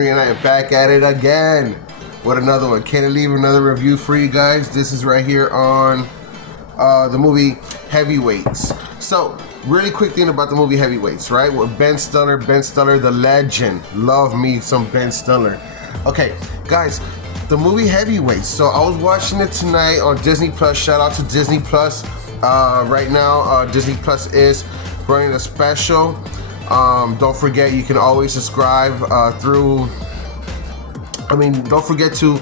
And I am back at it again with another one. Can't leave another review for you guys. This is right here on the movie Heavyweights. So, really quick thing about the movie Heavyweights, right? With Ben Stiller, the legend. Love me some Ben Stiller. Okay, guys, the movie Heavyweights. So I was watching it tonight on Disney Plus. Shout out to Disney Plus. Right now, Disney Plus is running a special. Don't forget, you can always subscribe don't forget to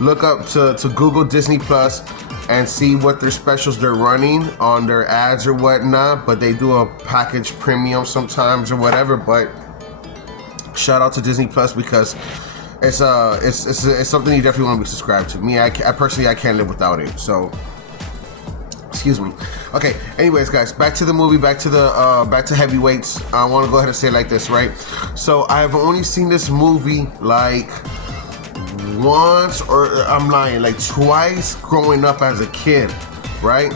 look up to Google Disney Plus and see what their specials they're running on their ads or whatnot. But they do a package premium sometimes or whatever. But shout out to Disney Plus because it's something you definitely want to be subscribed to. Me, I personally, I can't live without it. So, excuse me. Okay, anyways, guys, back to the movie, back to Heavyweights. I want to go ahead and say it like this, right? So I've only seen this movie like once, or I'm lying, like twice growing up as a kid, right?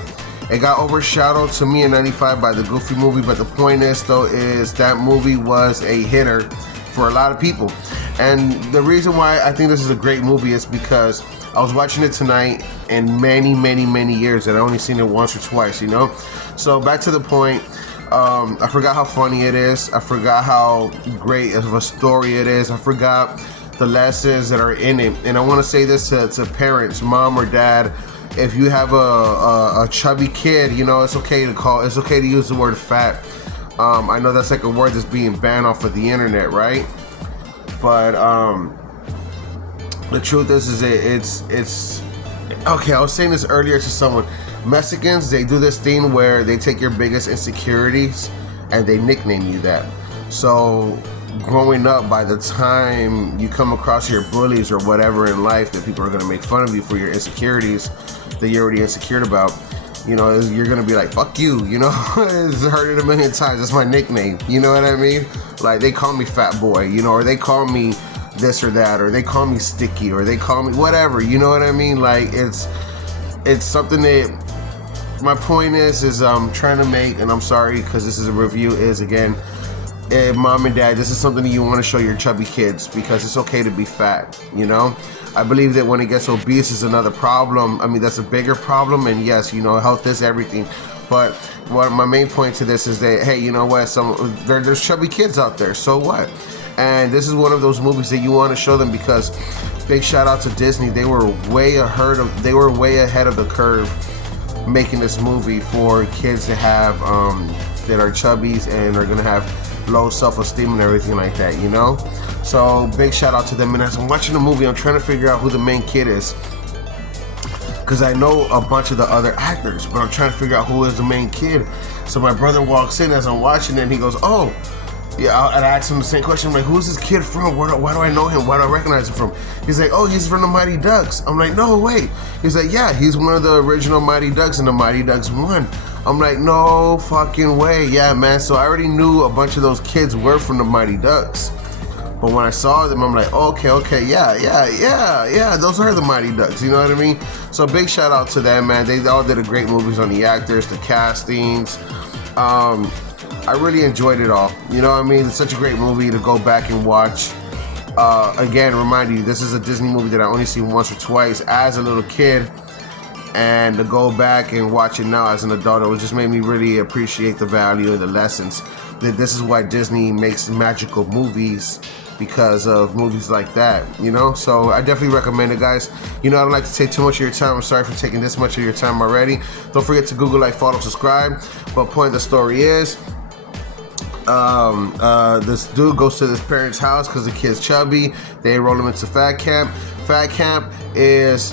It got overshadowed to me in '95 by the Goofy movie, but the point is that movie was a hitter for a lot of people. And the reason why I think this is a great movie is because I was watching it tonight in many years, and I only seen it once or twice, you know? So back to the point, I forgot how funny it is. I forgot how great of a story it is. I forgot the lessons that are in it. And I want to say this to parents, mom or dad. If you have a chubby kid, you know, it's okay to use the word fat. I know that's like a word that's being banned off of the internet, right? But the truth is it's okay. I was saying this earlier to someone. Mexicans, they do this thing where they take your biggest insecurities and they nickname you that. So growing up, by the time you come across your bullies or whatever in life, that people are going to make fun of you for your insecurities that you're already insecure about, you know, you're going to be like, fuck you, you know? It's heard it a million times. That's my nickname, you know what I mean? Like, they call me fat boy, you know, or they call me this or that, or they call me sticky, or they call me whatever, you know what I mean? Like, it's something that my point is I'm trying to make, and I'm sorry because this is a review, is again, mom and dad, this is something that you want to show your chubby kids, because it's okay to be fat, you know? I believe that when it gets obese is another problem. I mean, that's a bigger problem, and yes, you know, health is everything. But what my main point to this is that, hey, you know what? There's chubby kids out there, so what? And this is one of those movies that you want to show them, because big shout out to Disney. They were way ahead of the curve making this movie for kids that have that are chubbies and are gonna have low self-esteem and everything like that, you know? So big shout out to them. And as I'm watching the movie, I'm trying to figure out who the main kid is, because I know a bunch of the other actors, but I'm trying to figure out who is the main kid. So my brother walks in as I'm watching it, and he goes, oh, yeah, and I asked him the same question. I'm like, who's this kid from? Why do I know him? Why do I recognize him from? He's like, oh, he's from the Mighty Ducks. I'm like, no, wait. He's like, yeah, he's one of the original Mighty Ducks in the Mighty Ducks 1. I'm like, no fucking way. Yeah, man. So I already knew a bunch of those kids were from the Mighty Ducks. But when I saw them, I'm like, okay, yeah, those are the Mighty Ducks, you know what I mean? So big shout out to them, man. They all did a great movies on the actors, the castings. I really enjoyed it all. You know what I mean? It's such a great movie to go back and watch. Again, remind you, this is a Disney movie that I only seen once or twice as a little kid. And to go back and watch it now as an adult, it just made me really appreciate the value and the lessons. That this is why Disney makes magical movies, because of movies like that, you know? So I definitely recommend it, guys. You know, I don't like to take too much of your time. I'm sorry for taking this much of your time already. Don't forget to Google, like, follow, subscribe. But point of the story is, this dude goes to this parent's house because the kid's chubby. They enroll him into fat camp. Fat camp is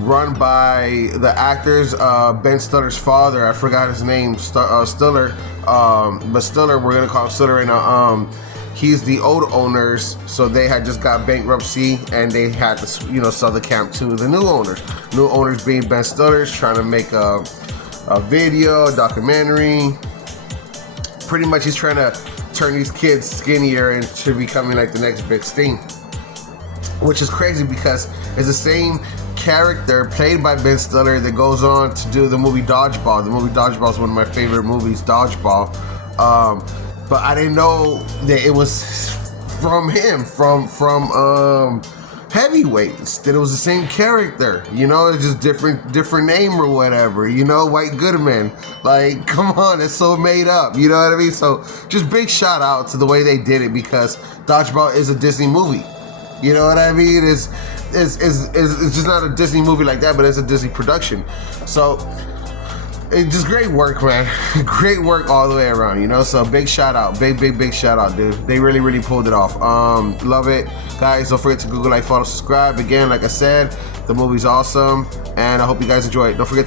run by the actors, Ben Stiller's father. I forgot his name, Stiller. But Stiller, we're gonna call him Stiller right now. He's the old owners, so they had just got bankruptcy, and they had to, you know, sell the camp to the new owners. New owners being Ben Stiller's trying to make a video, a documentary. Pretty much, he's trying to turn these kids skinnier into becoming like the next big thing, which is crazy because it's the same character played by Ben Stiller that goes on to do the movie Dodgeball. The movie Dodgeball is one of my favorite movies, Dodgeball. But I didn't know that it was from him, from Heavyweights. That it was the same character, you know, it's just different name or whatever, you know, White Goodman. Like, come on, it's so made up, you know what I mean? So just big shout out to the way they did it, because Dodgeball is a Disney movie. You know what I mean? It's just not a Disney movie like that, but it's a Disney production. So it's just great work, man. Great work all the way around, you know? So big shout out. Big shout out, dude. They really pulled it off. Love it. Guys, don't forget to Google, like, follow, subscribe. Again, like I said, the movie's awesome, and I hope you guys enjoy it. Don't forget